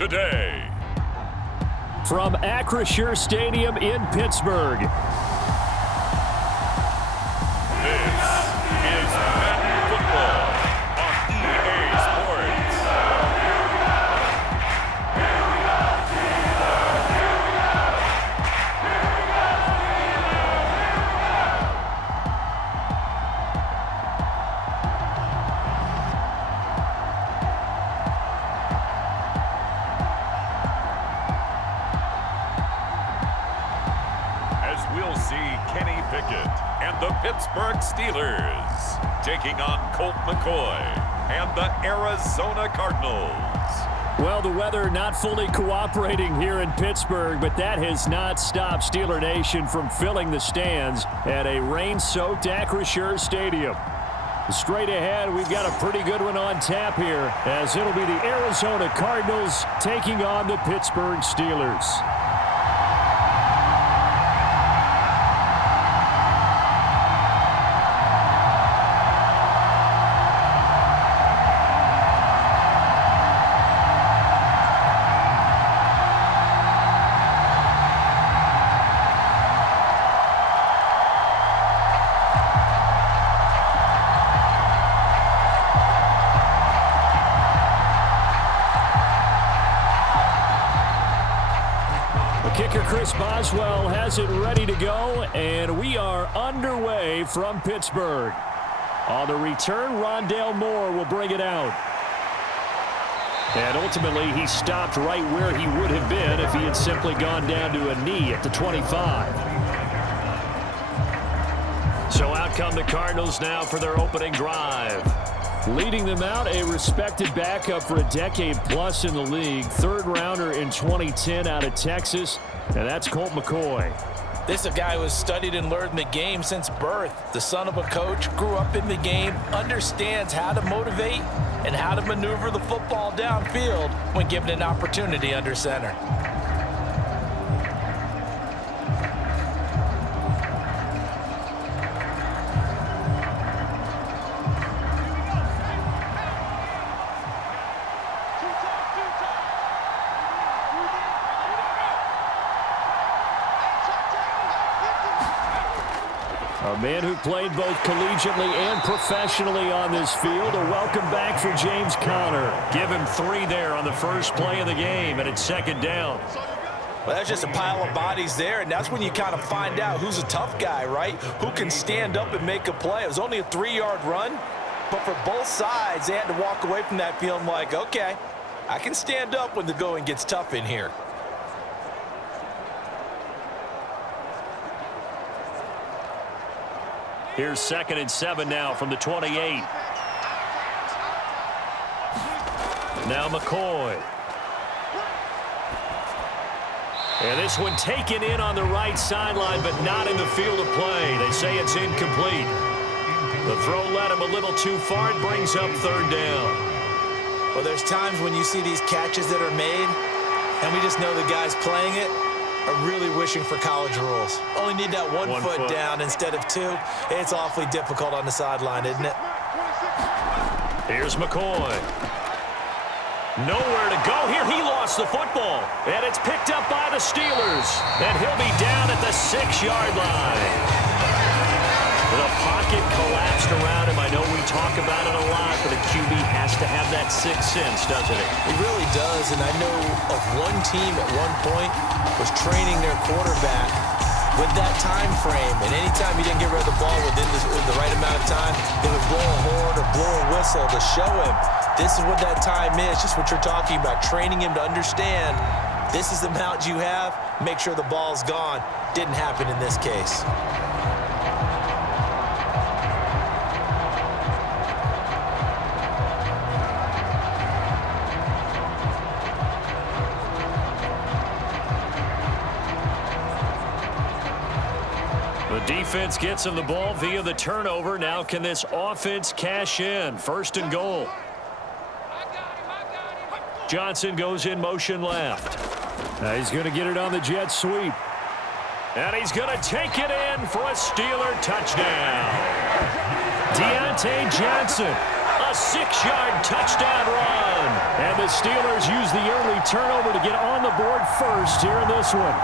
today. From Acrisure Stadium in Pittsburgh. This is Madden Football on EA Sports. As we'll see Kenny Pickett and the Pittsburgh Steelers taking on Colt McCoy and the Arizona Cardinals. Well, the weather not fully cooperating here in Pittsburgh, but that has not stopped Steeler Nation from filling the stands at a rain-soaked Acrisure Stadium. Straight ahead, we've got a pretty good one on tap here, as it'll be the Arizona Cardinals taking on the Pittsburgh Steelers. Kicker Chris Boswell has it ready to go, and we are underway from Pittsburgh. On the return, Rondale Moore will bring it out. And ultimately, he stopped right where he would have been if he had simply gone down to a knee at the 25. So out come the Cardinals now for their opening drive. Leading them out, a respected backup for a decade plus in the league. Third rounder in 2010 out of Texas, and that's Colt McCoy. This is a guy who has studied and learned the game since birth. The son of a coach, grew up in the game, understands how to motivate and how to maneuver the football downfield when given an opportunity under center. A man who played both collegiately and professionally on this field. A welcome back for James Conner. Give him 3 there on the first play of the game, and it's second down. Well, that's just a pile of bodies there, and that's when you kind of find out who's a tough guy, right? Who can stand up and make a play. It was only a 3-yard run, but for both sides, they had to walk away from that feeling like, okay, I can stand up when the going gets tough in here. Here's 2nd and 7 now from the 28. Now McCoy. And this one taken in on the right sideline, but not in the field of play. They say it's incomplete. The throw led him a little too far. It brings up 3rd down. Well, there's times when you see these catches that are made, and we just know the guys playing it are really wishing for college rules. Only need that one foot down instead of 2. It's awfully difficult on the sideline, isn't it? Here's McCoy. Nowhere to go here. He lost the football. And it's picked up by the Steelers. And he'll be down at the 6-yard line. The pocket collapsed around him. I know we talk about it a lot, but a QB has to have that 6th sense, doesn't it? It really does, and I know of one team at one point was training their quarterback with that time frame, and anytime he didn't get rid of the ball within the right amount of time, they would blow a horn or blow a whistle to show him this is what that time is, just what you're talking about, training him to understand this is the amount you have, make sure the ball's gone. Didn't happen in this case. The defense gets him the ball via the turnover. Now can this offense cash in? 1st and goal. Johnson goes in motion left. Now he's going to get it on the jet sweep. And he's going to take it in for a Steeler touchdown. Deontay Johnson A 6-yard touchdown run. And the Steelers use the early turnover to get on the board first here in this one.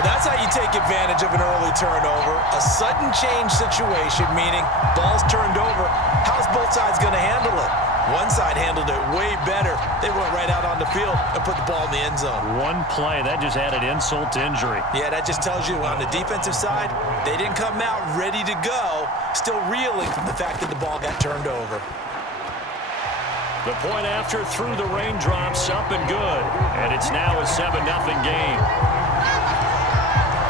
Well, that's how you take advantage of an early turnover. A sudden change situation, meaning ball's turned over. How's both sides going to handle it? One side handled it way better. They went right out on the field and put the ball in the end zone. One play, that just added insult to injury. Yeah, that just tells you on the defensive side, they didn't come out ready to go, still reeling from the fact that the ball got turned over. The point after through the raindrops, up and good. And it's now a 7-0 game.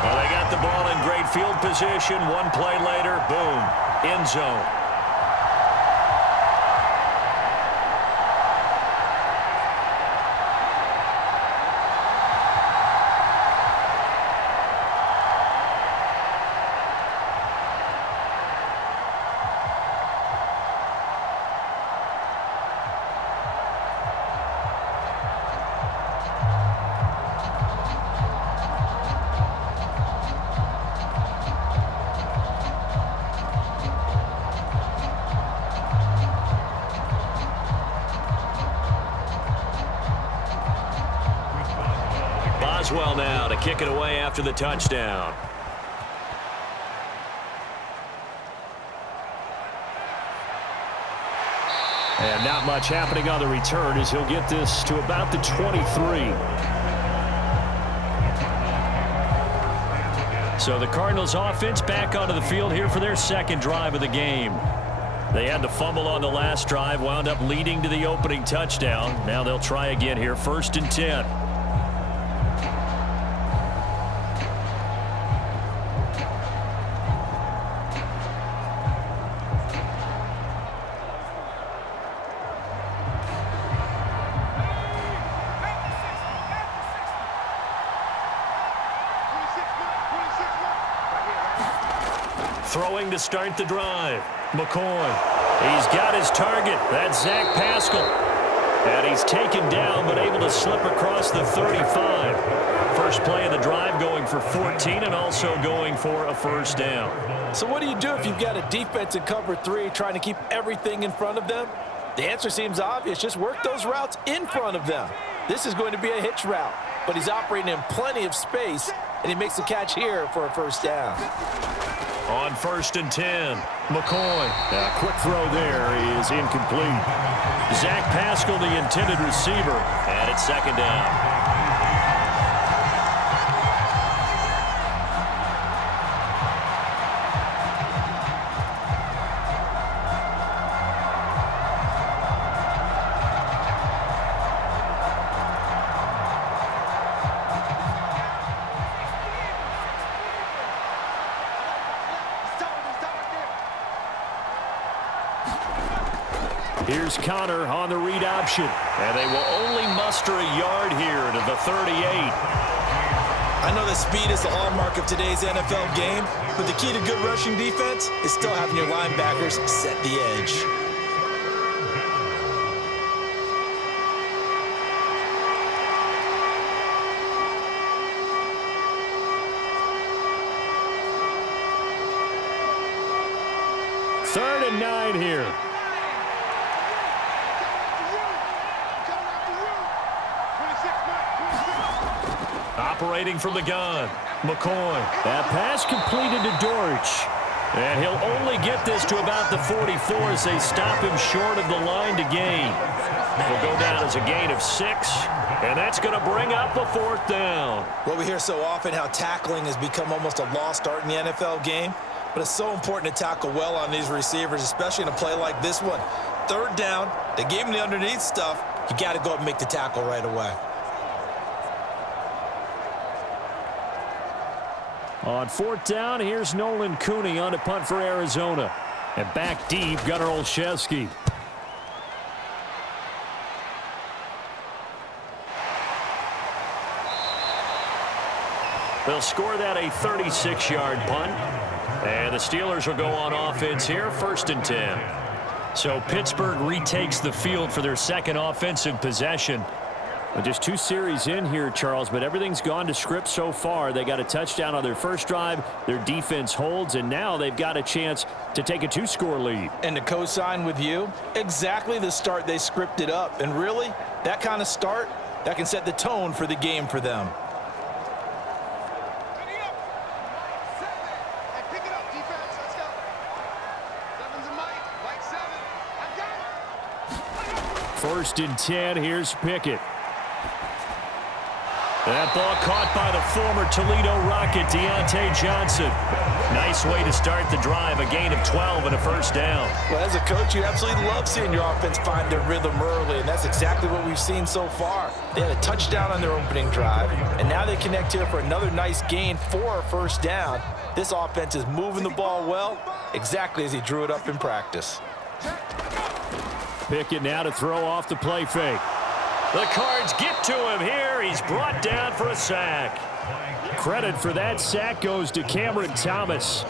Well, they got the ball in great field position. One play later, boom, end zone. Well now to kick it away after the touchdown. And not much happening on the return as he'll get this to about the 23. So the Cardinals offense back onto the field here for their second drive of the game. They had to fumble on the last drive, wound up leading to the opening touchdown. Now they'll try again here, 1st and 10. Throwing to start the drive. McCoy. He's got his target. That's Zach Pascal. And he's taken down but able to slip across the 35. First play of the drive going for 14 and also going for a first down. So what do you do if you've got a defense in cover 3 trying to keep everything in front of them? The answer seems obvious. Just work those routes in front of them. This is going to be a hitch route, but he's operating in plenty of space, and he makes the catch here for a first down. On 1st and 10, McCoy. A quick throw there is incomplete. Zach Pascal, the intended receiver, and it's 2nd down. Here's Connor on the read option. And they will only muster a yard here to the 38. I know that speed is the hallmark of today's NFL game, but the key to good rushing defense is still having your linebackers set the edge. Third and 9 here. Operating from the gun, McCoy. That pass completed to Dortch. And he'll only get this to about the 44 as they stop him short of the line to gain. Will go down as a gain of 6, and that's going to bring up a 4th down. Well, we hear so often how tackling has become almost a lost art in the NFL game, but it's so important to tackle well on these receivers, especially in a play like this one. 3rd down, they gave him the underneath stuff. You got to go up and make the tackle right away. On 4th down, here's Nolan Cooney on to punt for Arizona. And back deep, Gunnar Olszewski. They'll score that a 36-yard punt. And the Steelers will go on offense here, 1st and 10. So Pittsburgh retakes the field for their second offensive possession. Well, just 2 series in here, Charles, but everything's gone to script so far. They got a touchdown on their first drive. Their defense holds, and now they've got a chance to take a 2-score lead. And to co-sign with you, exactly the start they scripted up. And really, that kind of start, that can set the tone for the game for them. First and 10, here's Pickett. That ball caught by the former Toledo Rocket, Deontay Johnson. Nice way to start the drive, a gain of 12 and a first down. Well, as a coach, you absolutely love seeing your offense find their rhythm early, and that's exactly what we've seen so far. They had a touchdown on their opening drive, and now they connect here for another nice gain for a first down. This offense is moving the ball well, exactly as he drew it up in practice. Pickett now to throw off the play fake. The Cards get to him here. He's brought down for a sack. Credit for that sack goes to Cameron Thomas.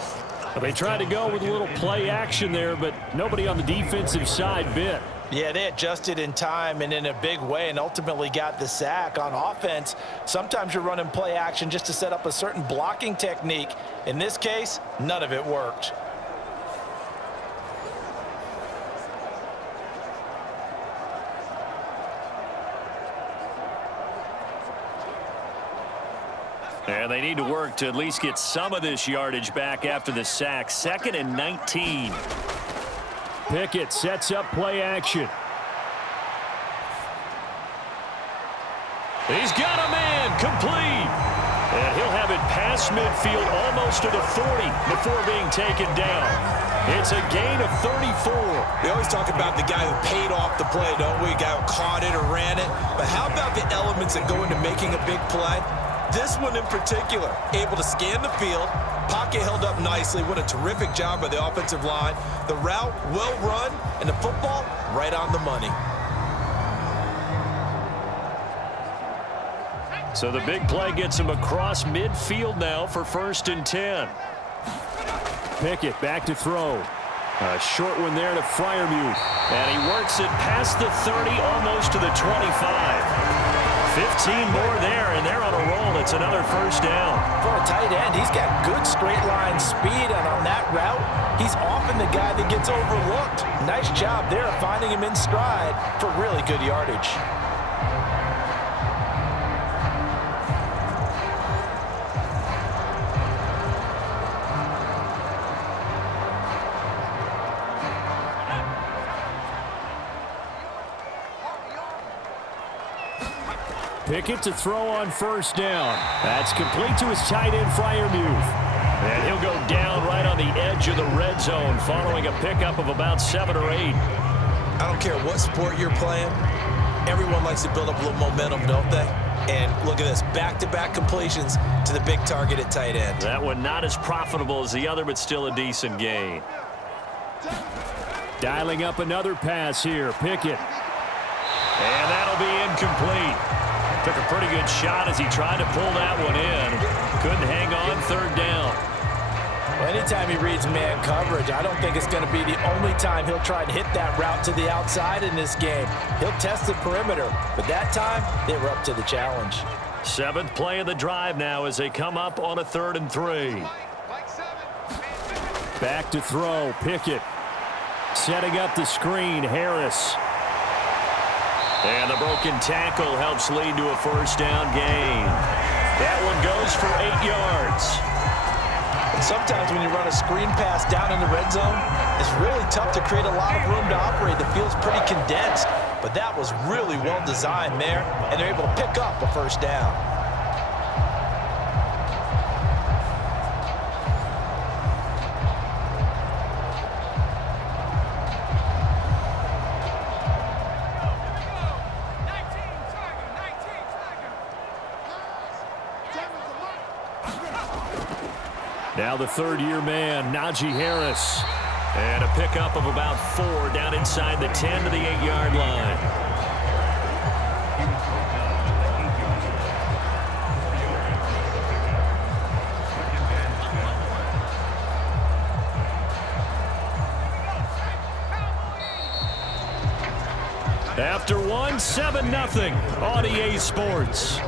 They tried to go with a little play action there, but nobody on the defensive side bit. Yeah, they adjusted in time and in a big way and ultimately got the sack. On offense, sometimes you're running play action just to set up a certain blocking technique. In this case, none of it worked. And they need to work to at least get some of this yardage back after the sack. 2nd and 19. Pickett sets up play action. He's got a man complete. And he'll have it past midfield almost to the 40 before being taken down. It's a gain of 34. We always talk about the guy who paid off the play, don't we? A guy who caught it or ran it. But how about the elements that go into making a big play? This one in particular, able to scan the field, pocket held up nicely. What a terrific job by the offensive line. The route, well run, and the football, right on the money. So the big play gets him across midfield now for 1st and 10. Pickett back to throw. A short one there to Freiermuth. And he works it past the 30, almost to the 25. 15 more there, and they're on a roll. It's another first down. For a tight end, he's got good straight line speed, and on that route, he's often the guy that gets overlooked. Nice job there of finding him in stride for really good yardage. Pickett to throw on first down. That's complete to his tight end, Freiermuth. And he'll go down right on the edge of the red zone following a pickup of about 7 or 8. I don't care what sport you're playing. Everyone likes to build up a little momentum, don't they? And look at this, back-to-back completions to the big target at tight end. That one not as profitable as the other, but still a decent gain. Dialing up another pass here, Pickett. And that'll be incomplete. Took a pretty good shot as he tried to pull that one in. Couldn't hang on, 3rd down. Well, anytime he reads man coverage, I don't think it's going to be the only time he'll try to hit that route to the outside in this game. He'll test the perimeter, but that time, they were up to the challenge. 7th play of the drive now as they come up on a 3rd and 3. Back to throw, Pickett. Setting up the screen, Harris. And the broken tackle helps lead to a first down gain. That one goes for 8 yards. And sometimes when you run a screen pass down in the red zone, it's really tough to create a lot of room to operate. The field's pretty condensed, but that was really well designed there, and they're able to pick up a first down. Now the 3rd-year man, Najee Harris. And a pickup of about 4 down inside the 10 to the 8-yard line. After one, 7-0 on EA Sports.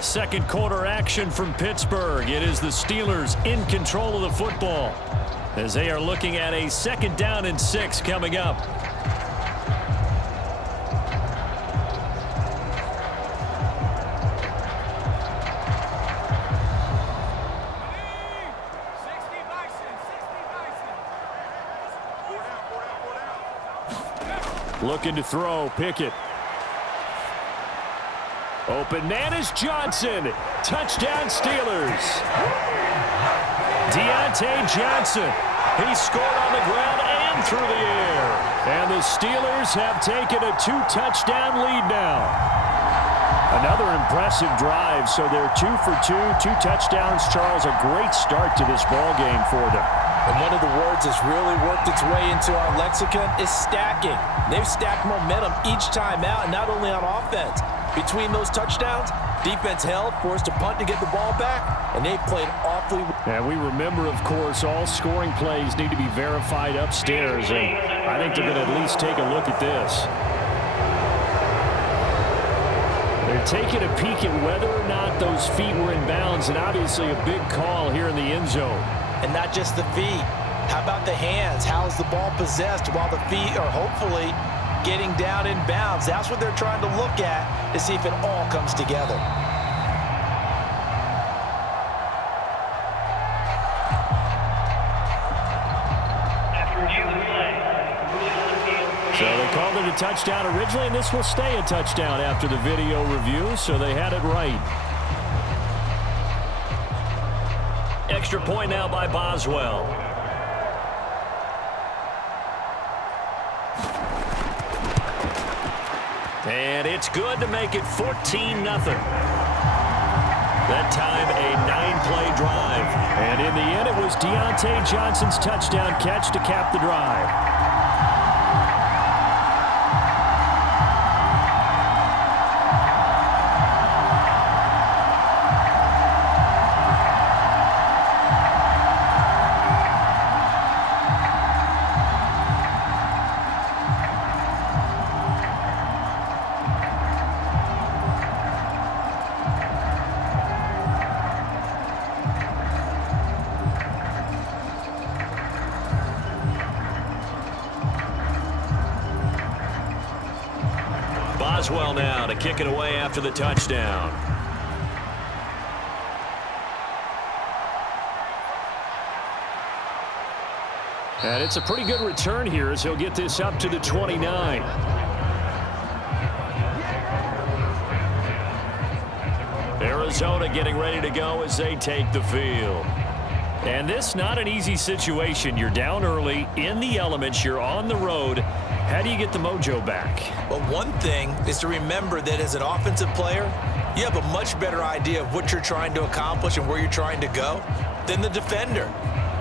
Second quarter action from Pittsburgh. It is the Steelers in control of the football as they are looking at a 2nd down and 6 coming up. Looking to throw, Pickett. Open man is Johnson. Touchdown Steelers. Deontay Johnson. He scored on the ground and through the air. And the Steelers have taken a 2-touchdown lead now. Another impressive drive, so they're 2 for 2, 2 touchdowns. Charles, a great start to this ball game for them. And one of the words that's really worked its way into our lexicon is stacking. They've stacked momentum each time out, and not only on offense. Between those touchdowns, defense held, forced a punt to get the ball back, and they've played awfully well. And we remember, of course, all scoring plays need to be verified upstairs, and I think they're going to at least take a look at this. They're taking a peek at whether or not those feet were in bounds, and obviously a big call here in the end zone. And not just the feet. How about the hands? How is the ball possessed while the feet are hopefully getting down in bounds? That's what they're trying to look at to see if it all comes together. So they called it a touchdown originally, and this will stay a touchdown after the video review, so they had it right. Extra point now by Boswell. And it's good to make it 14-0. That time a 9-play drive. And in the end, it was Deontay Johnson's touchdown catch to cap the drive. Boswell now to kick it away after the touchdown. And it's a pretty good return here as he'll get this up to the 29. Arizona getting ready to go as they take the field. And this not an easy situation. You're down early, in the elements, you're on the road. How do you get the mojo back? Well, one thing is to remember that as an offensive player, you have a much better idea of what you're trying to accomplish and where you're trying to go than the defender.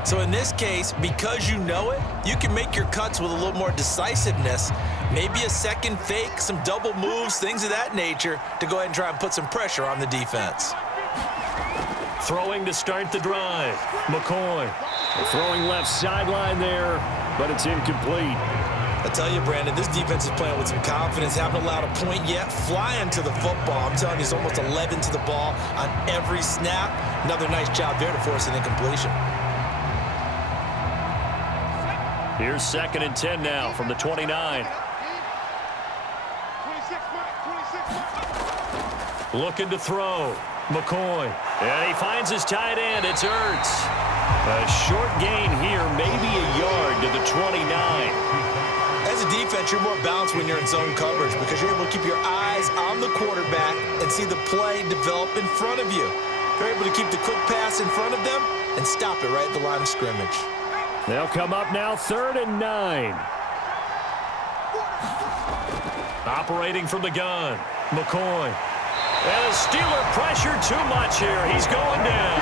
So in this case, because you know it, you can make your cuts with a little more decisiveness, maybe a second fake, some double moves, things of that nature, to go ahead and try and put some pressure on the defense. Throwing to start the drive. McCoy throwing left sideline there, but it's incomplete. I tell you, Brandon, this defense is playing with some confidence. Haven't allowed a point yet. Flying to the football. I'm telling you, it's almost 11 to the ball on every snap. Another nice job there to force an incompletion. Here's 2nd and 10 now from the 29. Looking to throw. McCoy. And he finds his tight end. It's Ertz. A short gain here, maybe a yard to the 29. As a defense, you're more balanced when you're in zone coverage because you're able to keep your eyes on the quarterback and see the play develop in front of you. You're able to keep the quick pass in front of them and stop it right at the line of scrimmage. They'll come up now 3rd and 9. Operating from the gun. McCoy. And a Steeler pressure too much here. He's going down.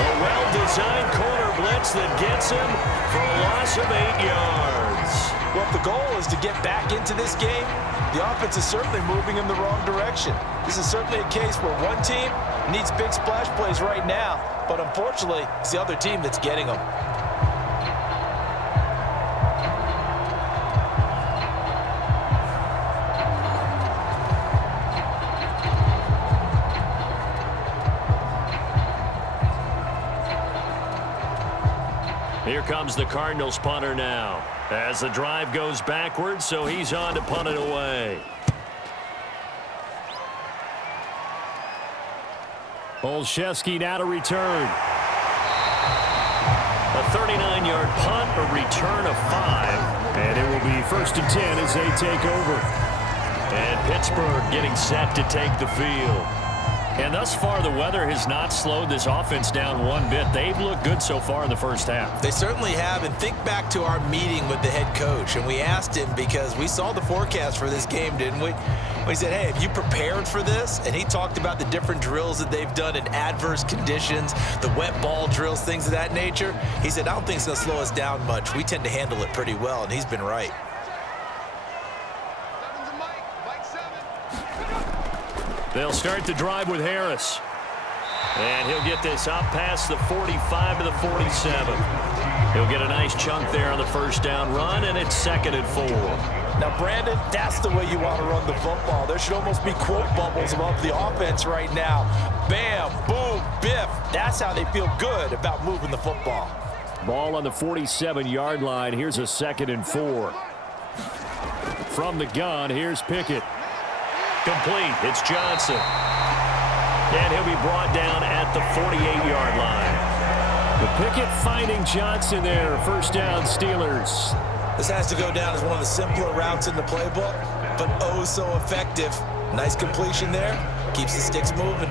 A well-designed corner blitz that gets him for a loss of 8 yards. Well, if the goal is to get back into this game, the offense is certainly moving in the wrong direction. This is certainly a case where one team needs big splash plays right now, but unfortunately, it's the other team that's getting them. Here comes the Cardinals punter now. As the drive goes backwards, so he's on to punt it away. Olszewski now to return. A 39-yard punt, a return of 5. And it will be 1st and 10 as they take over. And Pittsburgh getting set to take the field. And thus far, the weather has not slowed this offense down one bit. They've looked good so far in the first half. They certainly have. And think back to our meeting with the head coach. And we asked him, because we saw the forecast for this game, didn't we? We said, hey, have you prepared for this? And he talked about the different drills that they've done in adverse conditions, the wet ball drills, things of that nature. He said, I don't think it's going to slow us down much. We tend to handle it pretty well, and he's been right. They'll start the drive with Harris. And he'll get this up past the 45 to the 47. He'll get a nice chunk there on the first down run, and it's 2nd and 4. Now, Brandon, that's the way you want to run the football. There should almost be quote bubbles above the offense right now. Bam, boom, biff. That's how they feel good about moving the football. Ball on the 47-yard line. Here's a 2nd and 4. From the gun, here's Pickett. Complete. It's Johnson. And he'll be brought down at the 48-yard line. The Pickett finding Johnson there. 1st down, Steelers. This has to go down as one of the simpler routes in the playbook, but oh so effective. Nice completion there. Keeps the sticks moving.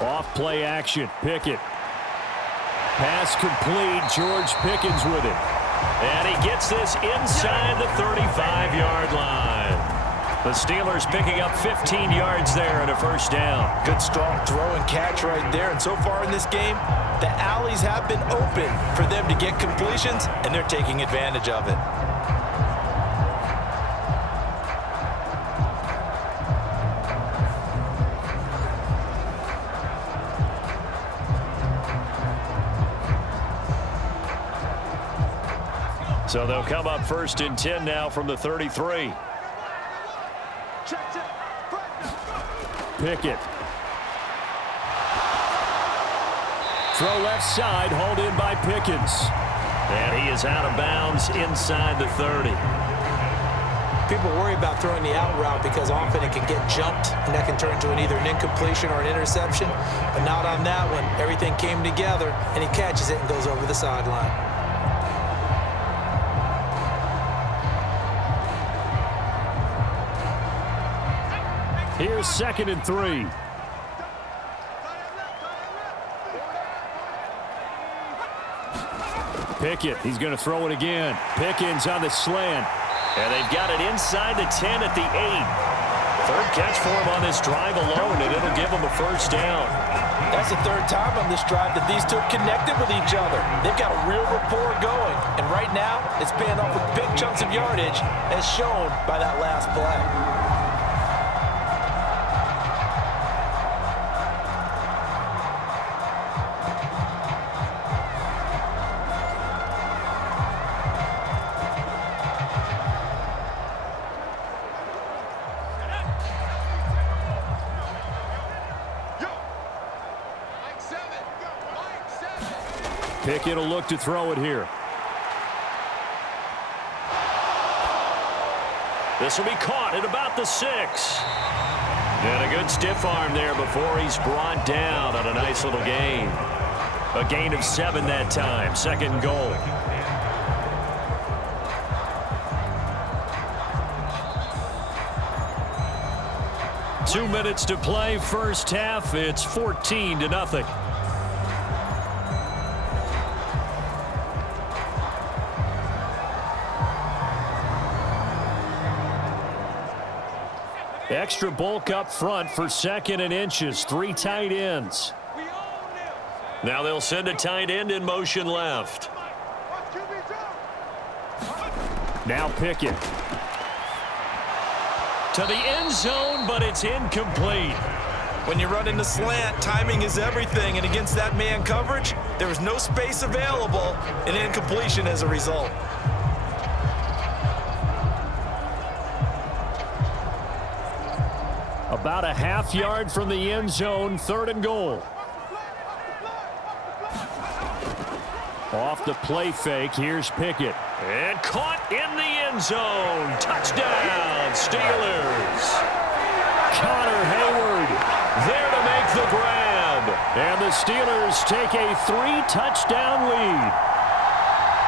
Off play action. Pickett. Pass complete. George Pickens with it. And he gets this inside the 35-yard line. The Steelers picking up 15 yards there and a 1st down. Good strong throw and catch right there. And so far in this game, the alleys have been open for them to get completions, and they're taking advantage of it. So they'll come up 1st and 10 now from the 33. Pickett. Throw left side, hauled in by Pickens. And he is out of bounds inside the 30. People worry about throwing the out route because often it can get jumped, and that can turn into either an incompletion or an interception. But not on that one. Everything came together, and he catches it and goes over the sideline. Here's 2nd and 3. Pickett, he's going to throw it again. Pickens on the slant. And they've got it inside the 10 at the 8. 3rd catch for him on this drive alone, and it'll give him a 1st down. That's the 3rd time on this drive that these two have connected with each other. They've got a real rapport going. And right now, it's paying off with big chunks of yardage, as shown by that last play. Pickett will look to throw it here. This will be caught at about the 6. And a good stiff arm there before he's brought down on a nice little gain. A gain of 7 that time. 2nd and goal. Two minutes to play. First half. It's 14-0. Extra bulk up front for 2nd and inches. 3 tight ends. Now they'll send a tight end in motion left. Now Pickett. To the end zone, but it's incomplete. When you run in the slant, timing is everything. And against that man coverage, there was no space available, and incompletion as a result. About a half yard from the end zone, 3rd and goal. Off the play fake, here's Pickett. And caught in the end zone. Touchdown, Steelers. Connor Hayward there to make the grab. And the Steelers take a 3-touchdown lead.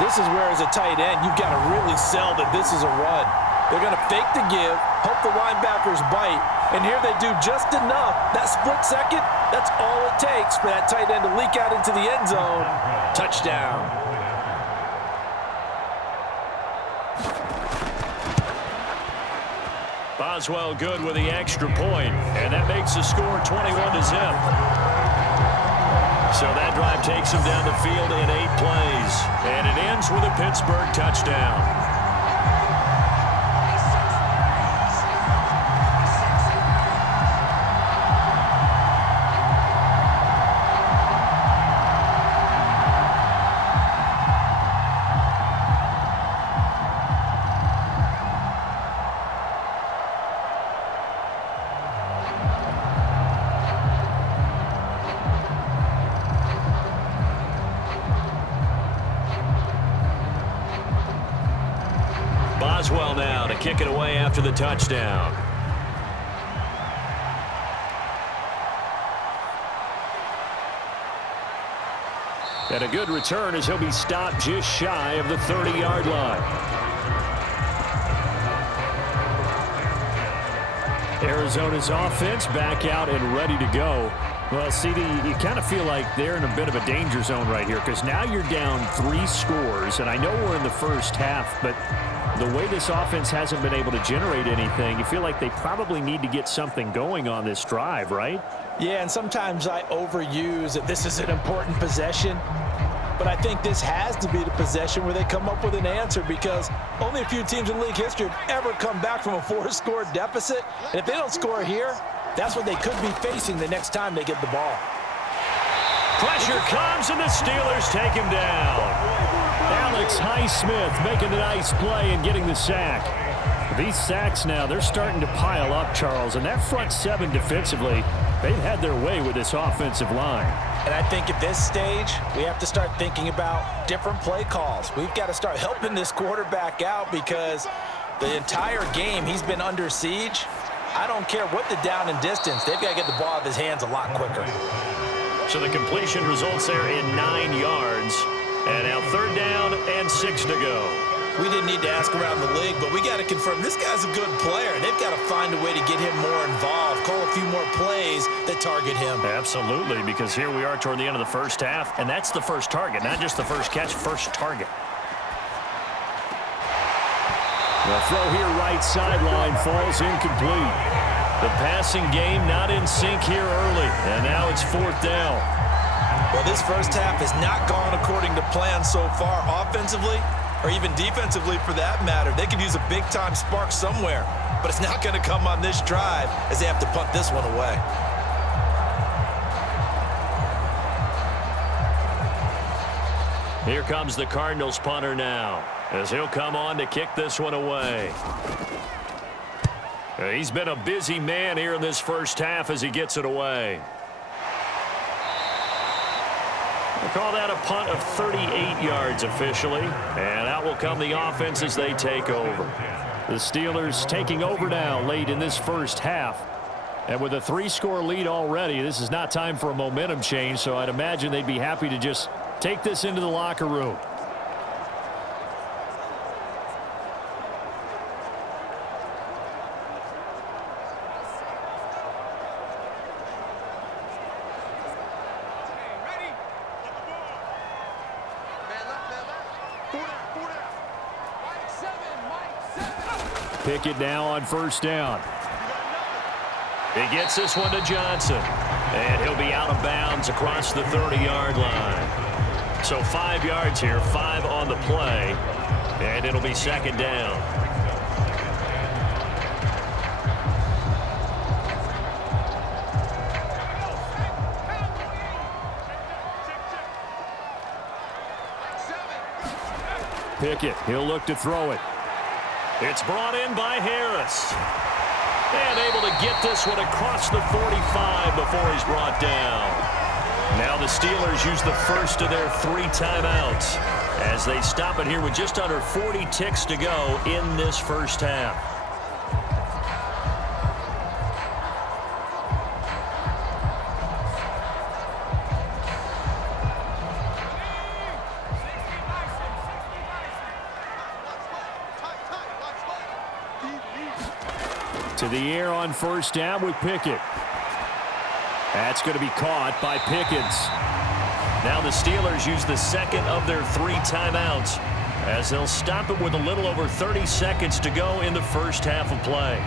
This is where, as a tight end, you've got to really sell that this is a run. They're going to fake the give, hope the linebackers bite, and here they do just enough. That split second, that's all it takes for that tight end to leak out into the end zone. Touchdown. Boswell good with the extra point, and that makes the score 21-0. So that drive takes him down the field in 8 plays, and it ends with a Pittsburgh touchdown. Boswell now to kick it away after the touchdown. And a good return as he'll be stopped just shy of the 30-yard line. Arizona's offense back out and ready to go. Well, CD, you kind of feel like they're in a bit of a danger zone right here because now you're down 3 scores, and I know we're in the first half, but the way this offense hasn't been able to generate anything, you feel like they probably need to get something going on this drive, right? Yeah, and sometimes I overuse that this is an important possession, but I think this has to be the possession where they come up with an answer because only a few teams in league history have ever come back from a 4-score deficit, and if they don't score here, that's what they could be facing the next time they get the ball. Pressure comes, and the Steelers take him down. Alex Highsmith making the nice play and getting the sack. These sacks now, they're starting to pile up, Charles, and that front 7 defensively, they've had their way with this offensive line. And I think at this stage, we have to start thinking about different play calls. We've got to start helping this quarterback out because the entire game he's been under siege. I don't care what the down and distance, they've got to get the ball out of his hands a lot quicker. So the completion results there in 9 yards. And now 3rd down and 6 to go. We didn't need to ask around the league, but we got to confirm this guy's a good player. They've got to find a way to get him more involved, call a few more plays that target him. Absolutely, because here we are toward the end of the first half, and that's the first target, not just the first catch, first target. The throw here right sideline falls incomplete. The passing game not in sync here early, and now it's 4th down. Well, this first half has not gone according to plan so far offensively or even defensively for that matter. They could use a big-time spark somewhere, but it's not going to come on this drive as they have to punt this one away. Here comes the Cardinals punter now as he'll come on to kick this one away. He's been a busy man here in this first half as he gets it away. We'll call that a punt of 38 yards officially, and out will come the offense as they take over. The Steelers taking over now late in this first half. And with a 3-score lead already, this is not time for a momentum change, so I'd imagine they'd be happy to just take this into the locker room. Pickett now on 1st down. He gets this one to Johnson. And he'll be out of bounds across the 30-yard line. So 5 yards here, 5 on the play. And it'll be 2nd down. Pickett, he'll look to throw it. It's brought in by Harris. And able to get this one across the 45 before he's brought down. Now the Steelers use the first of their 3 timeouts as they stop it here with just under 40 ticks to go in this first half. To the air on first down with Pickett. That's going to be caught by Pickens. Now the Steelers use the second of their 3 timeouts as they'll stop it with a little over 30 seconds to go in the first half of play.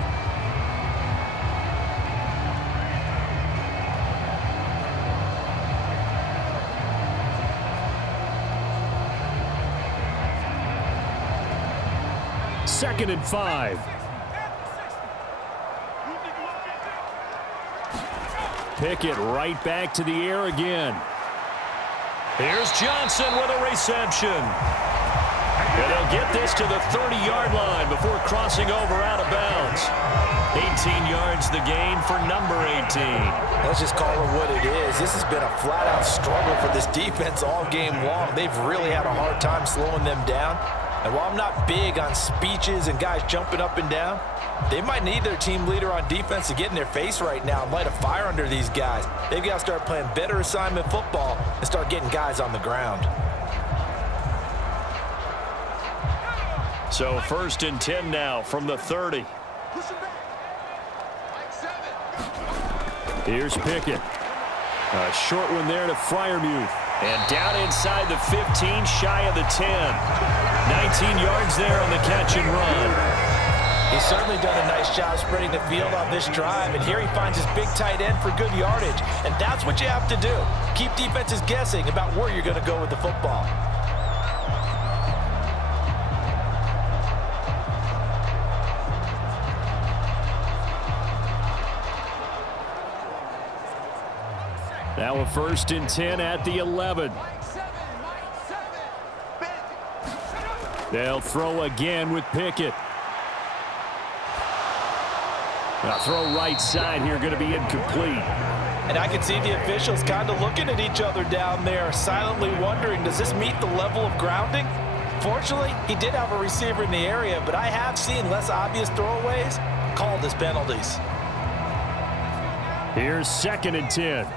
Second and 5. Pickett right back to the air again. Here's Johnson with a reception. And they'll get this to the 30-yard line before crossing over out of bounds. 18 yards the gain for number 18. Let's just call it what it is. This has been a flat-out struggle for this defense all game long. They've really had a hard time slowing them down. And while I'm not big on speeches and guys jumping up and down, they might need their team leader on defense to get in their face right now and light a fire under these guys. They've got to start playing better assignment football and start getting guys on the ground. So first and 10 now from the 30. Here's Pickett. A short one there to Freiermuth. And down inside the 15, shy of the 10. 19 yards there on the catch and run. He's certainly done a nice job spreading the field on this drive, and here he finds his big tight end for good yardage. And that's what you have to do. Keep defenses guessing about where you're going to go with the football. Now a first and 10 at the 11. They'll throw again with Pickett. Now throw right side here, going to be incomplete. And I can see the officials kind of looking at each other down there, silently wondering, does this meet the level of grounding? Fortunately, he did have a receiver in the area, but I have seen less obvious throwaways called as penalties. Here's second and 10.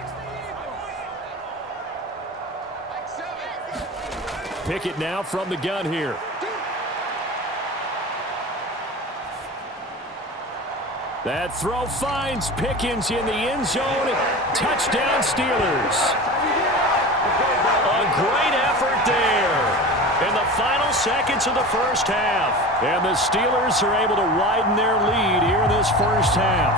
Pickett now from the gun here. That throw finds Pickens in the end zone. Touchdown Steelers. A great effort there in the final seconds of the first half. And the Steelers are able to widen their lead here in this first half.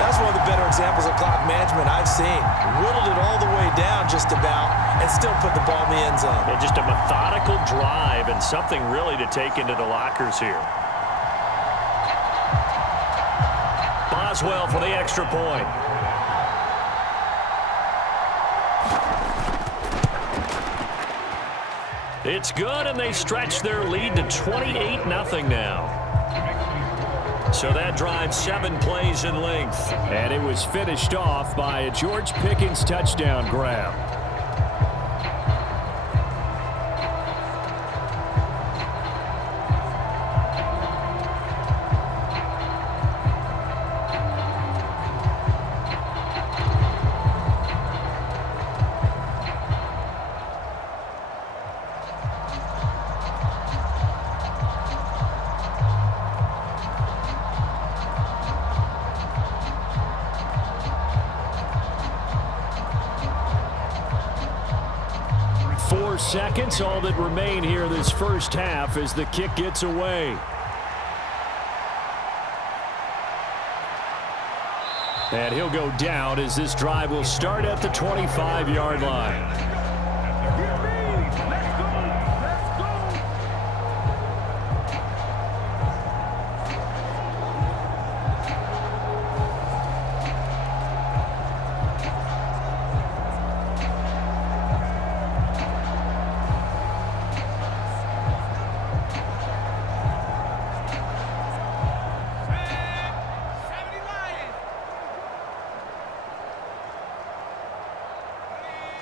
That's one of the better examples of clock management I've seen. Whittled it all the way down just about and still put the ball in the end zone. Yeah, just a methodical drive and something really to take into the lockers here. Boswell for the extra point. It's good, and they stretch their lead to 28-0 now. So that drive 7 plays in length. And it was finished off by a George Pickens touchdown grab. Seconds, all that remain here this first half as the kick gets away. And he'll go down as this drive will start at the 25-yard line.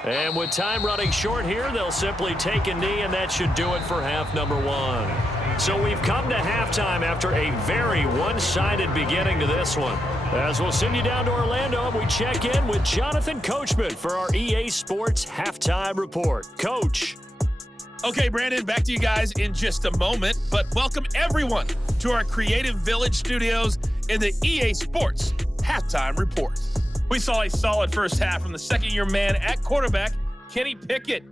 And with time running short here, they'll simply take a knee, and that should do it for half number one. So we've come to halftime after a very one-sided beginning to this one. As we'll send you down to Orlando, and we check in with Jonathan Coachman for our EA Sports Halftime Report. Coach. Okay, Brandon, back to you guys in just a moment, but welcome everyone to our Creative Village studios in the EA Sports Halftime Report. We saw a solid first half from the second-year man at quarterback, Kenny Pickett.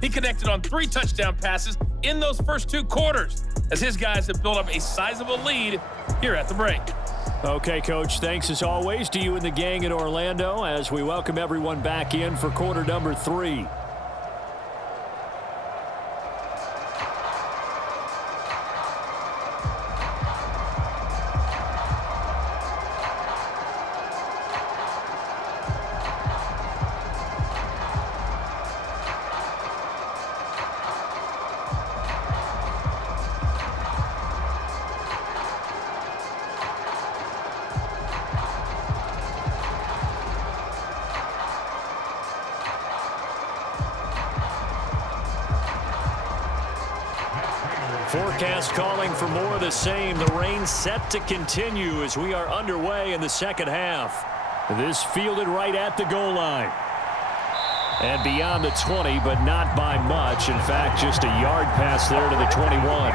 He connected on 3 touchdown passes in those first 2 quarters as his guys have built up a sizable lead here at the break. Okay, Coach, thanks as always to you and the gang in Orlando as we welcome everyone back in for quarter number 3. Forecast calling for more of the same. The rain set to continue as we are underway in the second half. This fielded right at the goal line. And beyond the 20, but not by much. In fact, just a yard pass there to the 21.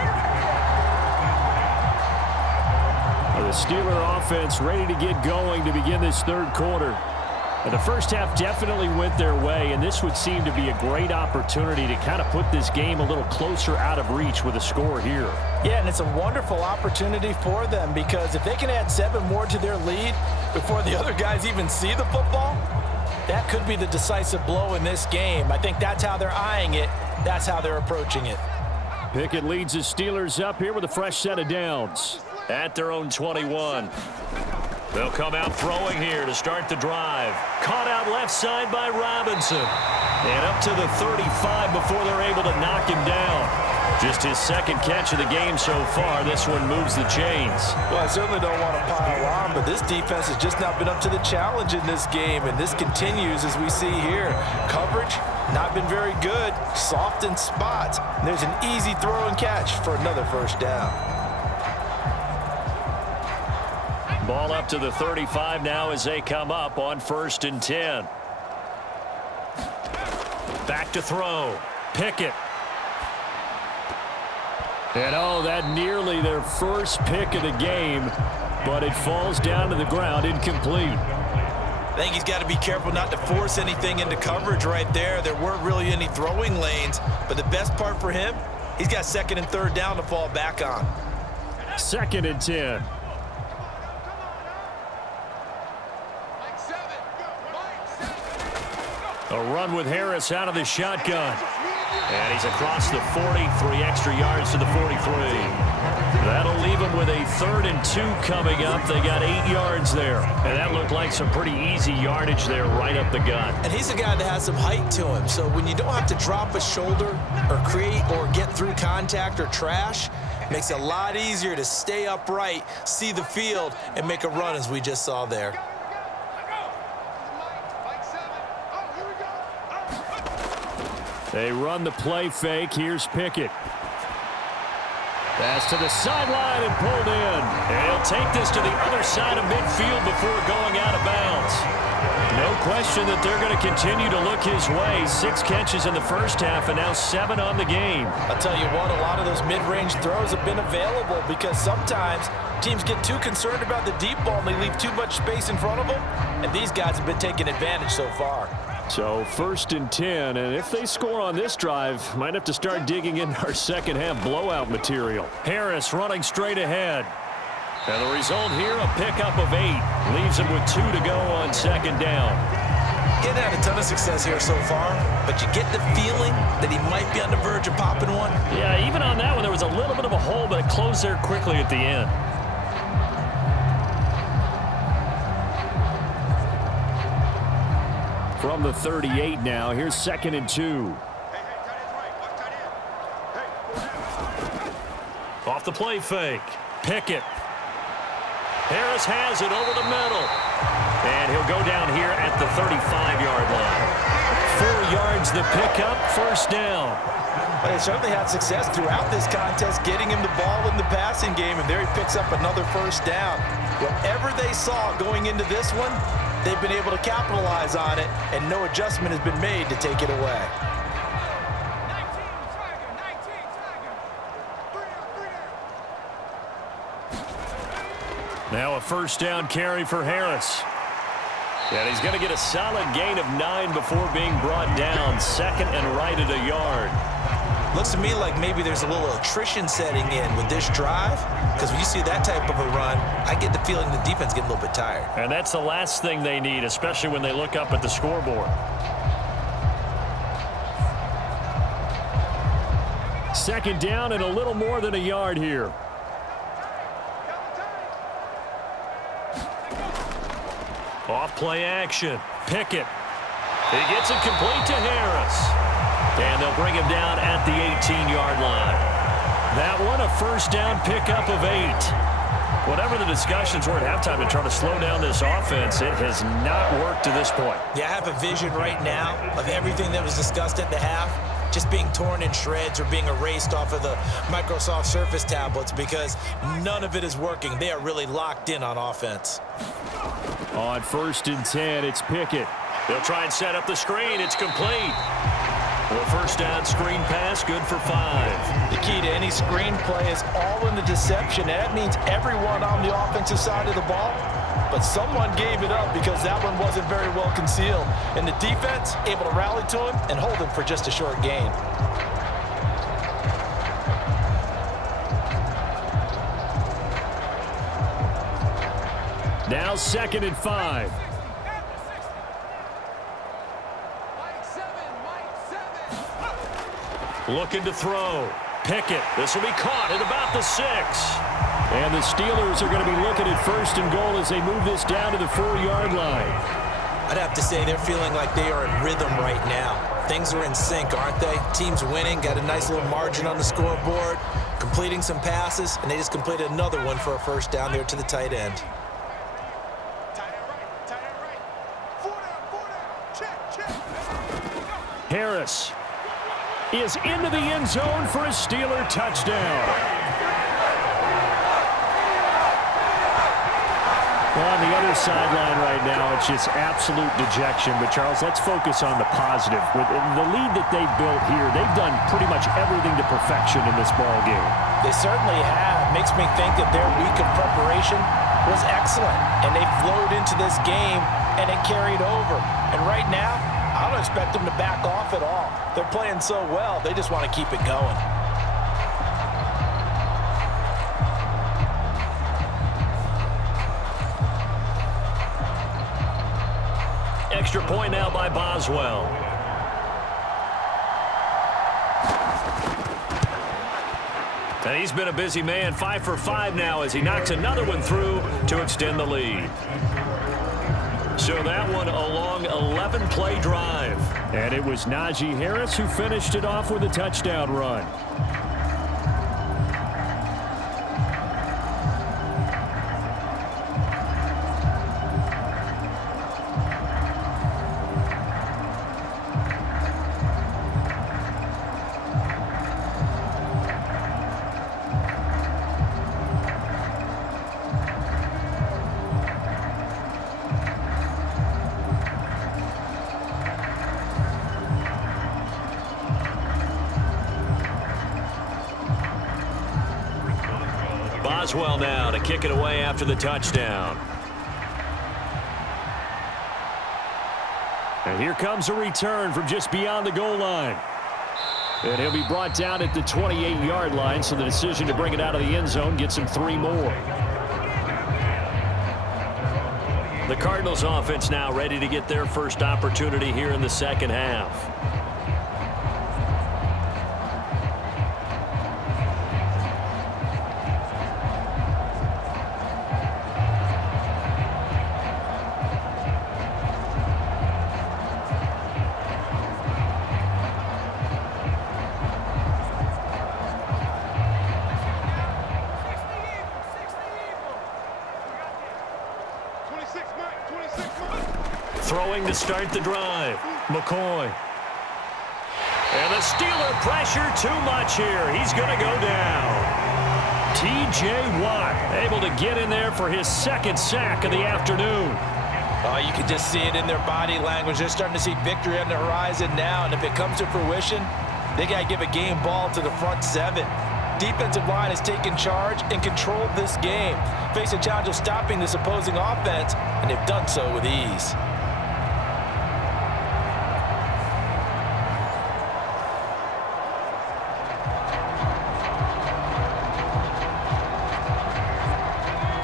The Steeler offense ready to get going to begin this third quarter. And the first half definitely went their way, and this would seem to be a great opportunity to kind of put this game a little closer out of reach with a score here. Yeah, and it's a wonderful opportunity for them because if they can add 7 more to their lead before the other guys even see the football, that could be the decisive blow in this game. I think that's how they're eyeing it. That's how they're approaching it. Pickett leads the Steelers up here with a fresh set of downs at their own 21. They'll come out throwing here to start the drive. Caught out left side by Robinson. And up to the 35 before they're able to knock him down. Just his second catch of the game so far. This one moves the chains. Well, I certainly don't want to pile on, but this defense has just not been up to the challenge in this game, and this continues as we see here. Coverage, not been very good. Soft in spots. And there's an easy throw and catch for another first down. Ball up to the 35 now as they come up on 1st and 10. Back to throw. Pickett. And oh, that nearly their first pick of the game, but it falls down to the ground incomplete. I think he's got to be careful not to force anything into coverage right there. There weren't really any throwing lanes, but the best part for him, he's got 2nd and 3rd down to fall back on. 2nd and 10. A run with Harris out of the shotgun. And he's across the 40, 3 extra yards to the 43. That'll leave him with a 3rd and 2 coming up. They got 8 yards there. And that looked like some pretty easy yardage there right up the gut. And he's a guy that has some height to him. So when you don't have to drop a shoulder or create or get through contact or trash, it makes it a lot easier to stay upright, see the field, and make a run as we just saw there. They run the play fake. Here's Pickett. Pass to the sideline and pulled in. And he'll take this to the other side of midfield before going out of bounds. No question that they're going to continue to look his way. 6 catches in the first half and now 7 on the game. I'll tell you what, a lot of those mid-range throws have been available because sometimes teams get too concerned about the deep ball and they leave too much space in front of them. And these guys have been taking advantage so far. So 1st and 10, and if they score on this drive, might have to start digging in our second half blowout material. Harris running straight ahead. And the result here, a pickup of 8. Leaves him with 2 to go on 2nd down. He hasn't had a ton of success here so far, but you get the feeling that he might be on the verge of popping one. Yeah, even on that one, there was a little bit of a hole, but it closed there quickly at the end. From the 38 now, here's 2nd and 2. Off the play fake. Pickett. Harris has it over the middle. And he'll go down here at the 35-yard line. 4 yards the pickup, first down. They certainly had success throughout this contest getting him the ball in the passing game, and there he picks up another first down. Whatever they saw going into this one, they've been able to capitalize on it, and no adjustment has been made to take it away. Now a first down carry for Harris. And he's going to get a solid gain of 9 before being brought down. Second and right at a yard. Looks to me like maybe there's a little attrition setting in with this drive, because when you see that type of a run, I get the feeling the defense getting a little bit tired. And that's the last thing they need, especially when they look up at the scoreboard. Second down and a little more than a yard here. Off play action. Pickett. He gets it complete to Harris. And they'll bring him down at the 18-yard line. That one, a first down pickup of 8. Whatever the discussions were at halftime to try to slow down this offense, it has not worked to this point. Yeah, I have a vision right now of everything that was discussed at the half just being torn in shreds or being erased off of the Microsoft Surface tablets, because none of it is working. They are really locked in on offense. On 1st and 10, it's Pickett. They'll try and set up the screen. It's complete. Well, first down screen pass, good for 5. The key to any screen play is all in the deception. And that means everyone on the offensive side of the ball, but someone gave it up because that one wasn't very well concealed. And the defense able to rally to him and hold him for just a short gain. Now 2nd and 5. Looking to throw. Pickett. This will be caught at about the 6. And the Steelers are going to be looking at 1st and goal as they move this down to the 4-yard line. I'd have to say they're feeling like they are in rhythm right now. Things are in sync, aren't they? Team's winning, got a nice little margin on the scoreboard, completing some passes, and they just completed another one for a first down there to the tight end. Harris is into the end zone for a Steeler touchdown. Well, on the other sideline right now, it's just absolute dejection. But, Charles, let's focus on the positive. With the lead that they've built here, they've done pretty much everything to perfection in this ball game. They certainly have. Makes me think that their week of preparation was excellent. And they flowed into this game, and it carried over. And right now, I don't expect them to back off at all. They're playing so well, they just want to keep it going. Extra point now by Boswell. And he's been a busy man, 5 for 5 now as he knocks another one through to extend the lead. So that one a long 11-play drive. And it was Najee Harris who finished it off with a touchdown run. Boswell now to kick it away after the touchdown. And here comes a return from just beyond the goal line. And he'll be brought down at the 28-yard line, so the decision to bring it out of the end zone gets him 3 more. The Cardinals offense now ready to get their first opportunity here in the second half. Throwing to start the drive. McCoy And the Steeler pressure too much here. He's going to go down. T.J. Watt able to get in there for his second sack of the afternoon. Oh, you can just see it in their body language. They're starting to see victory on the horizon now, and if it comes to fruition, they got to give a game ball to the front seven. Defensive line has taken charge and controlled this game. Face a challenge of stopping this opposing offense, and they've done so with ease.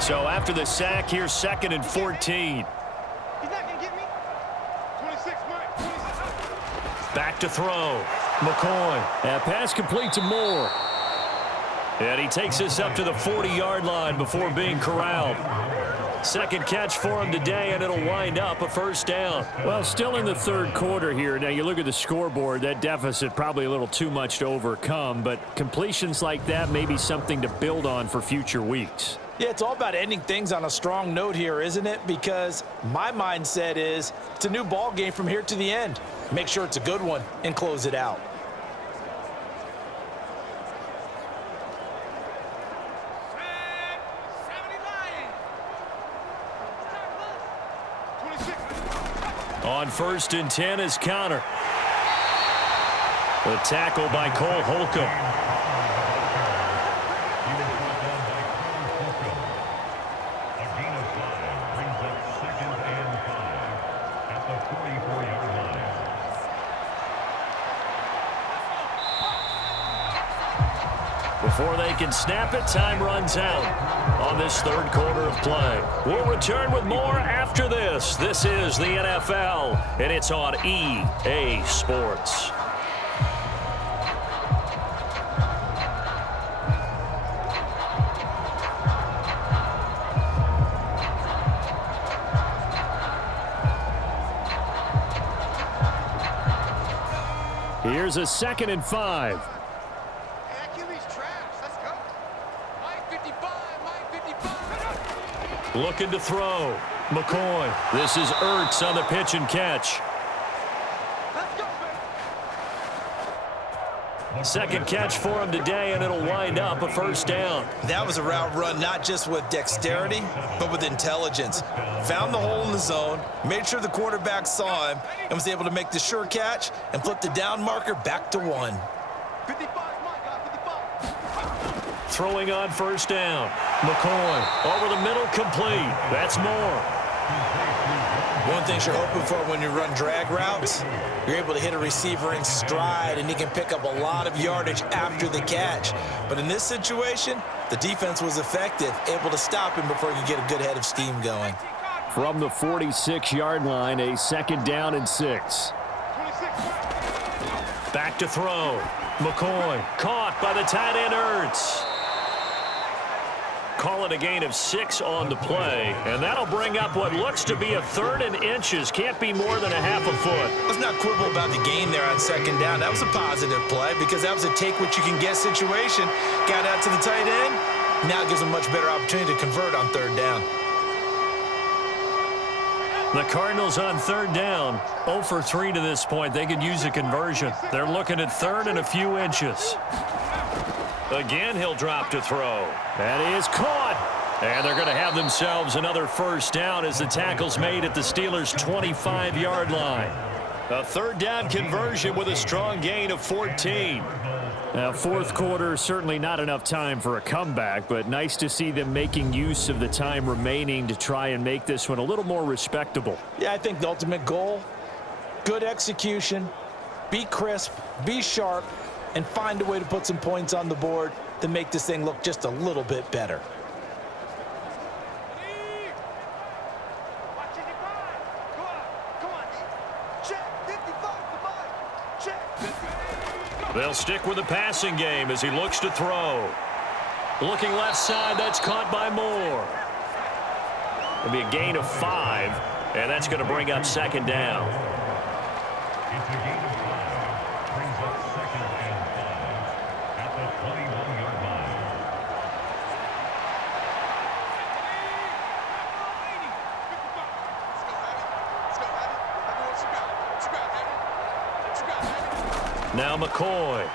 So after the sack, here's 2nd and 14. He's not going to get me. 26, Mike. 26. Back to throw. McCoy. And pass complete to Moore. And he takes this up to the 40-yard line before being corralled. Second catch for him today, and it'll wind up a first down. Well, still in the third quarter here. Now, you look at the scoreboard, that deficit probably a little too much to overcome, but completions like that may be something to build on for future weeks. Yeah, it's all about ending things on a strong note here, isn't it? Because my mindset is it's a new ball game from here to the end. Make sure it's a good one and close it out. On 1st and 10 is Connor. The tackle by Cole Holcomb. Before they can snap it, time runs out on this third quarter of play. We'll return with more after this. This is the NFL, and it's on EA Sports. Here's a 2nd and 5. Looking to throw. McCoy. This is Ertz on the pitch and catch. Second catch for him today, and it'll wind up a first down. That was a route run not just with dexterity, but with intelligence. Found the hole in the zone, made sure the quarterback saw him, and was able to make the sure catch and flip the down marker back to 1. 55, Throwing on first down. McCoy over the middle, complete. That's Moore. One thing you're hoping for when you run drag routes, you're able to hit a receiver in stride, and he can pick up a lot of yardage after the catch. But in this situation, the defense was effective, able to stop him before he could get a good head of steam going. From the 46-yard line, a 2nd down and 6. Back to throw. McCoy caught by the tight end Ertz. Call it a gain of 6 on the play, and that'll bring up what looks to be a 3rd and inches. Can't be more than a half a foot. Let's not quibble about the gain there on 2nd down. That was a positive play because that was a take-what-you-can-get situation. Got out to the tight end. Now it gives them a much better opportunity to convert on 3rd down. The Cardinals on 3rd down, 0 for 3 to this point. They could use a conversion. They're looking at 3rd and a few inches. Again, he'll drop to throw. That is caught. And they're going to have themselves another first down as the tackle's made at the Steelers' 25-yard line. A 3rd down conversion with a strong gain of 14. Now, 4th quarter, certainly not enough time for a comeback, but nice to see them making use of the time remaining to try and make this one a little more respectable. Yeah, I think the ultimate goal, good execution, be crisp, be sharp, and find a way to put some points on the board to make this thing look just a little bit better. They'll stick with the passing game as he looks to throw. Looking left side, that's caught by Moore. It'll be a gain of 5, and that's going to bring up 2nd down. It's a gain of 5. Brings up 2nd and 5 at the 21-yard line. Let's go, Abby. Let's go, Abby. Everyone, what you got? What you got, Abby? What you got, Abby? Now McCoy.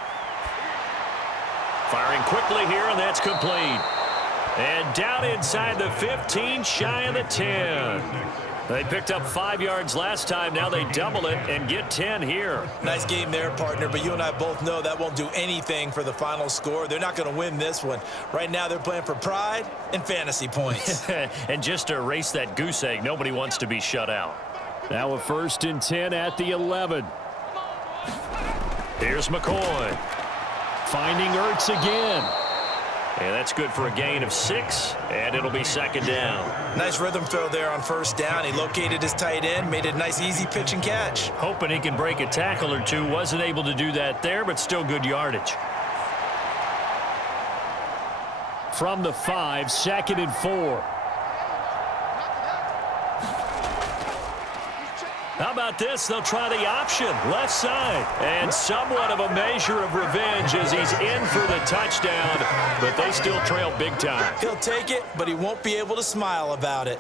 Firing quickly here, and that's complete. And down inside the 15, shy of the 10. They picked up 5 yards last time. Now they double it and get 10 here. Nice game there, partner, but you and I both know that won't do anything for the final score. They're not going to win this one. Right now they're playing for pride and fantasy points. And just to erase that goose egg, nobody wants to be shut out. Now a 1st and 10 at the 11. Here's McCoy. Finding Ertz again. And that's good for a gain of 6, and it'll be 2nd down. Nice rhythm throw there on 1st down. He located his tight end, made it a nice, easy pitch and catch. Hoping he can break a tackle or two. Wasn't able to do that there, but still good yardage. From the 5, 2nd and 4. How about this? They'll try the option, left side. And somewhat of a measure of revenge as he's in for the touchdown, but they still trail big time. He'll take it, but he won't be able to smile about it.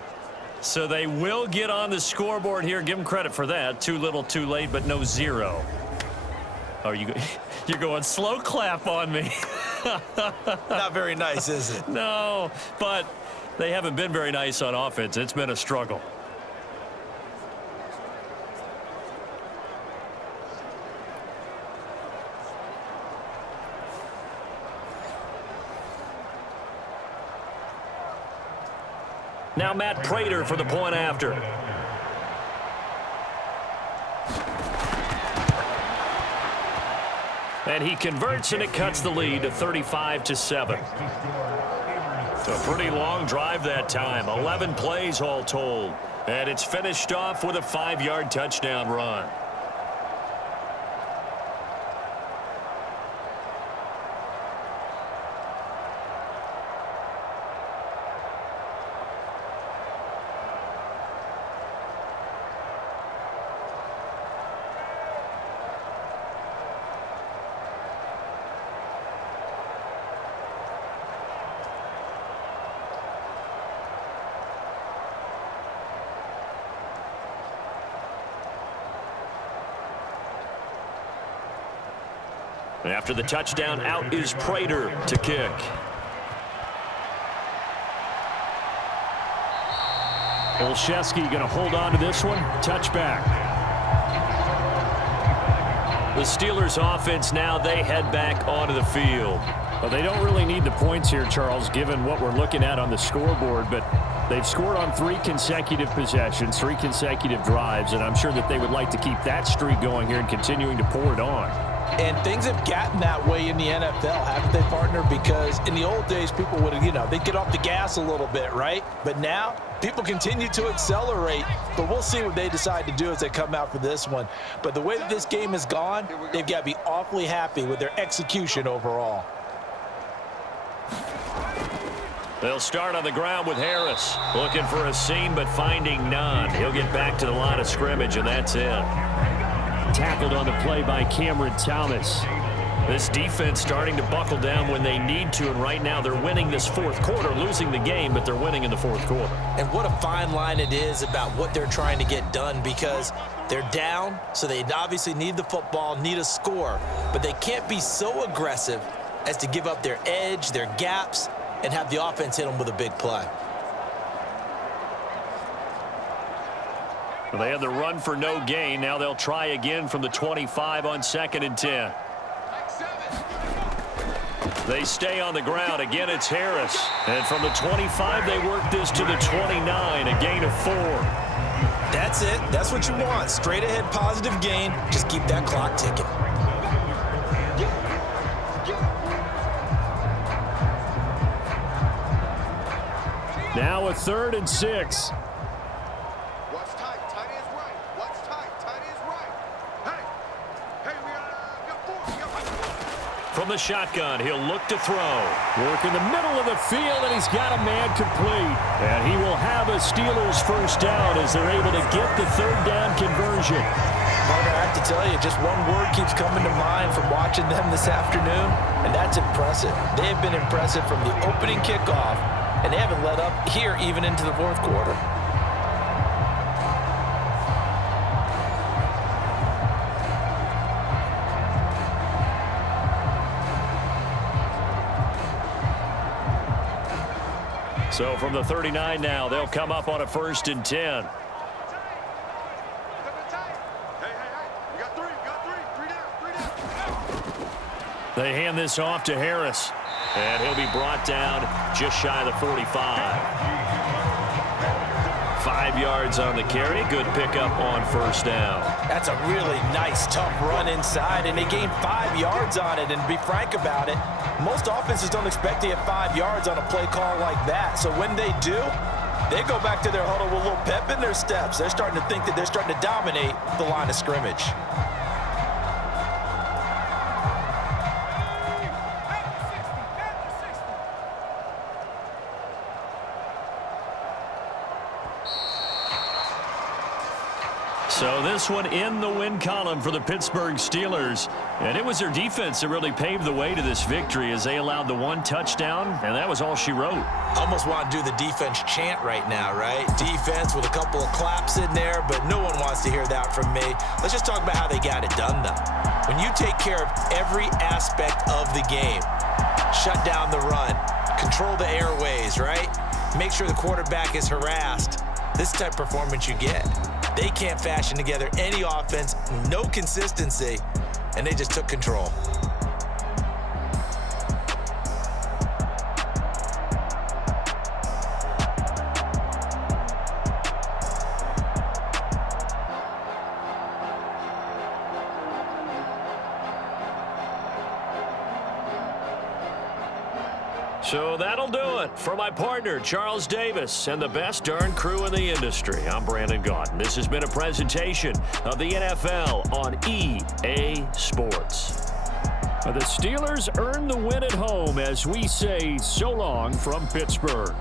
So they will get on the scoreboard here. Give him credit for that. Too little, too late, but no 0. Oh, you're going slow clap on me. Not very nice, is it? No, but they haven't been very nice on offense. It's been a struggle. Now Matt Prater for the point after. And he converts, and it cuts the lead to 35-7. So a pretty long drive that time. 11 plays all told. And it's finished off with a 5-yard touchdown run. After the touchdown, out is Prater to kick. Olszewski going to hold on to this one. Touchback. The Steelers offense now, they head back onto the field. Well, they don't really need the points here, Charles, given what we're looking at on the scoreboard, but they've scored on 3 consecutive possessions, 3 consecutive drives, and I'm sure that they would like to keep that streak going here and continuing to pour it on. And things have gotten that way in the NFL, haven't they, partner? Because in the old days, people would, they'd get off the gas a little bit, right? But now, people continue to accelerate. But we'll see what they decide to do as they come out for this one. But the way that this game has gone, they've got to be awfully happy with their execution overall. They'll start on the ground with Harris. Looking for a seam, but finding none. He'll get back to the line of scrimmage, and that's it. Tackled on the play by Cameron Thomas. This defense starting to buckle down when they need to, and right now they're winning this 4th quarter, losing the game, but they're winning in the 4th quarter. And what a fine line it is about what they're trying to get done, because they're down, so they obviously need the football, need a score, but they can't be so aggressive as to give up their edge, their gaps, and have the offense hit them with a big play. Well, they had the run for no gain. Now they'll try again from the 25 on 2nd and 10. They stay on the ground. Again, it's Harris. And from the 25, they work this to the 29, a gain of 4. That's it. That's what you want. Straight ahead positive gain. Just keep that clock ticking. Now a 3rd and 6. What's tight? Tight is right. What's tight? Tight is right. Hey, we got 4. From the shotgun, he'll look to throw. Work in the middle of the field, and he's got a man complete. And he will have a Steelers 1st down as they're able to get the 3rd down conversion. Partner, I have to tell you, just one word keeps coming to mind from watching them this afternoon, and that's impressive. They have been impressive from the opening kickoff, and they haven't let up here even into the 4th quarter. So from the 39 now, they'll come up on a 1st and 10. They hand this off to Harris. And he'll be brought down just shy of the 45. 5 yards on the carry. Good pickup on 1st down. That's a really nice, tough run inside, and they gained 5 yards on it. And to be frank about it, most offenses don't expect to get 5 yards on a play call like that. So when they do, they go back to their huddle with a little pep in their steps. They're starting to think that they're starting to dominate the line of scrimmage. So this one in the win column for the Pittsburgh Steelers. And it was their defense that really paved the way to this victory as they allowed the 1 touchdown, and that was all she wrote. I almost want to do the defense chant right now, right? Defense with a couple of claps in there, but no one wants to hear that from me. Let's just talk about how they got it done, though. When you take care of every aspect of the game, shut down the run, control the airways, right? Make sure the quarterback is harassed. This type of performance you get. They can't fashion together any offense, no consistency, and they just took control. So that'll do it for my partner, Charles Davis, and the best darn crew in the industry. I'm Brandon Gaudin. This has been a presentation of the NFL on EA Sports. The Steelers earn the win at home as we say so long from Pittsburgh.